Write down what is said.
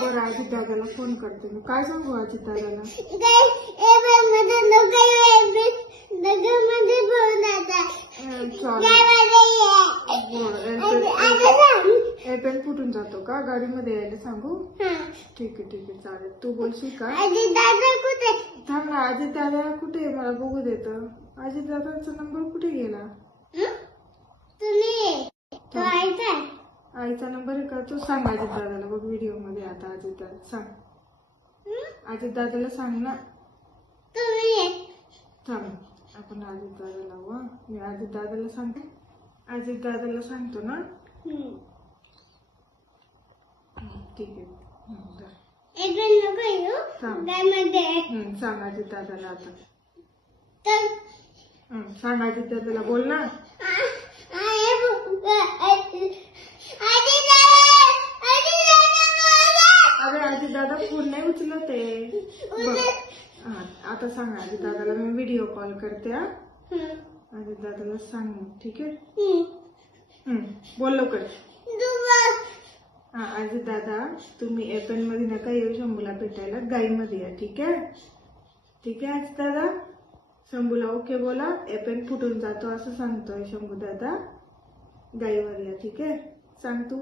बरं अजित दादाला फोन करते मी. काय सांगू अजित दादाला? एपेन फुटून जातो का? गाडीमध्ये यायला सांगू? ठीक आहे चालेल. तू बोलशील का? थांब ना, अजित दादा कुठे आहे मला बघू देत. अजित दादाचा नंबर कुठे गेला? आईचा नंबर आहे का? तू सांग अजित दादाला. बघ व्हिडिओ मध्ये आता अजित दादा सांग. अजित दादाला सांग ना. थांब आपण अजित दादा लावू. मी अजित दादाला सांगते. अजित दादाला सांगतो ना. ठीक आहे. सांग अजित दादाला आता. सांग अजित दादाला. बोल ना. अरे अजित दादा फोन नाही उचलत आहे. बघ आता सांग अजित दादाला. मी व्हिडिओ कॉल करते. अजित दादाला सांग मग. ठीक आहे. बोल लवकर. अजित दादा तुम्ही एपेन मध्ये नका येऊ. शंभूला भेटायला गाईमध्ये या. ठीक आहे अजित दादा. शंभूला ओके बोला. एपेन फुटून जातो असं सांगतोय शंभू दादा. गाईवर या. ठीक आहे सांग तू.